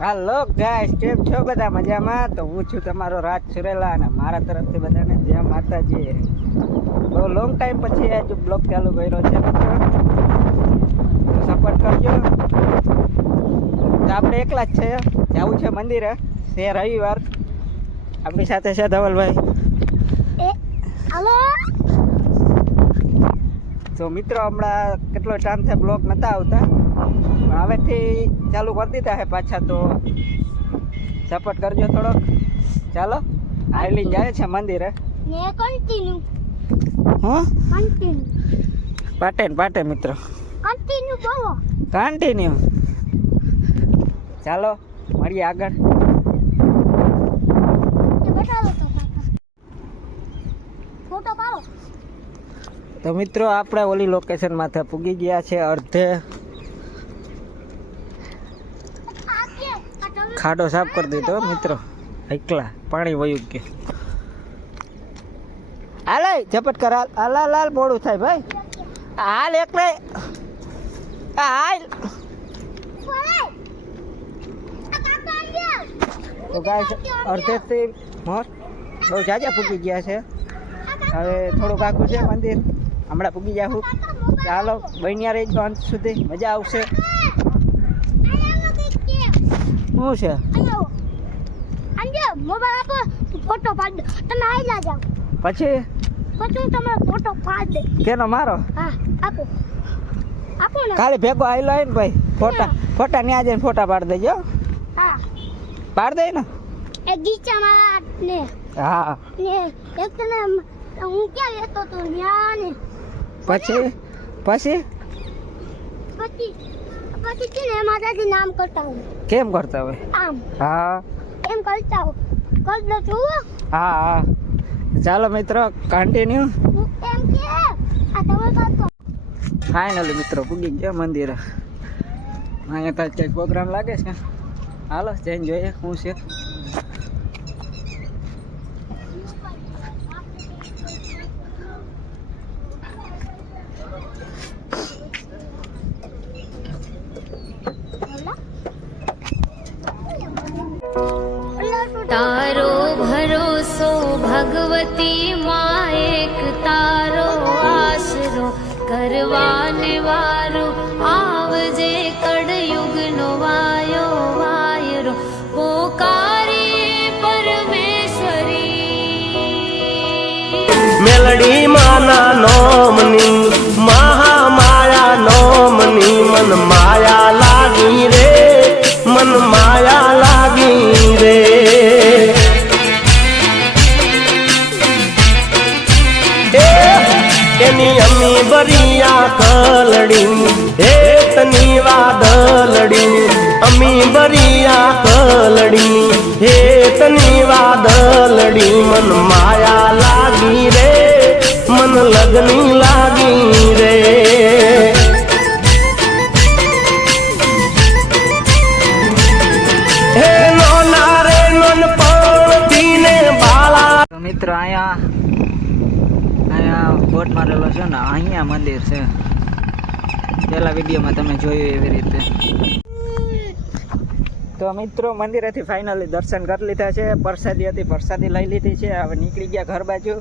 હાલો guys, કેમ છો બધા? મજામાં? તો હું છું તમારો રાજ સુરેલા અને મારા તરફથી બધાને જય માતાજી. તો લોંગ ટાઈમ પછી આજે બ્લોગ ચાલુ કર્યો છે મિત્રો, તો સપોર્ટ કરજો. તો આપણે એકલા જ છે, જવું છે મંદિરે, છે રવિવાર. આપણી સાથે છે ધવલભાઈ. તો મિત્રો હમણાં કેટલો ટાઈમ થયા બ્લોગ નહોતા આવતા, પણ હવેથી ચાલુ કરી દીધા છે પાછા. તો સપોર્ટ કરજો થોડોક. ચાલો આઈલીન જાય છે મંદિરે. પાટે મિત્રો કન્ટિન્યુ. ચાલો મળીએ આગળ. તો મિત્રો આપણે ઓલી લોકેશન માથે પૂગી ગયા છે. અડધે ખાડો સાફ કરી દીધો મિત્રો, એકલા પાણી વયું ગયું. હાલ ઝપટ કર, હાલ મોડું થાય ભાઈ. હાલ એકલે હાલ. તો ગાઈસ અડધેથી બહુ જાજા પૂગી ગયા છે. હવે થોડુંક આખું છે મંદિર, હમણાં પૂગી જાઉં. ચાલો બન્યા રહીજો અંત સુધી, મજા આવશે. શું છે ફોટો પાડ તમે આઈલા જાવ પછી હું તમારો ફોટો પાડ દે. કેનો મારો? હા આપો ને ખાલી ભેગો આવેલો હોય ને ભાઈ, ફોટા ન્યા જઈને ફોટા પાડી દેજો. હા પાડી દે ને. એક ગીચા મારા ને હા ને એક તને હું ક્યાં લેતો તો ન્યા ને પછી છે ને માતાજી નામ કરતા હું. કેમ કરતા હોય? આમ હા એમ કરતા હું કર દો છું. હા ચાલો મિત્રો કન્ટિન્યુ. હું એમ કે આ તમે કરતો. ફાઇનલી મિત્રો પૂગી ગયા મંદિરે. અહીંયા તો કંઈક પ્રોગ્રામ લાગે છે. હાલો જઈને જોઈએ શું છે. तारो भरोसो भगवती माँ एक तारो आसरो करवाने वारो आवजे कड़युग नो वायो वायरो पोकारिए परमेश्वरी मेलडी माना नोमनी महामाया नोमनी मन माया लागी रे, मन माया लागी रे. एनी अम्मी बरिया कलड़ी हे तनी वादलड़ी, अम्मी बरिया कलड़ी हे तनी वादलड़ी. मन माया लागी रे, मन लगनी लागी रे. हे नोना रे नोन पड़ती ने बाला. તો મિત્રો અહીંયા બોટ મારેલો છે ને, અહીંયા મંદિર છે. પહેલા વિડીયોમાં તમે જોયું એવી રીતે. તો મિત્રો મંદિરેથી ફાઇનલી દર્શન કરી લીધા છે. પ્રસાદી હતી, પ્રસાદી લઈ લીધી છે. હવે નીકળી ગયા ઘર બાજુ.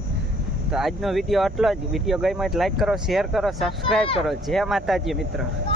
તો આજનો વિડીયો આટલો જ. વિડીયો ગમ્યો હોય તો લાઈક કરો, શેર કરો, સબસ્ક્રાઈબ કરો. જય માતાજી મિત્રો.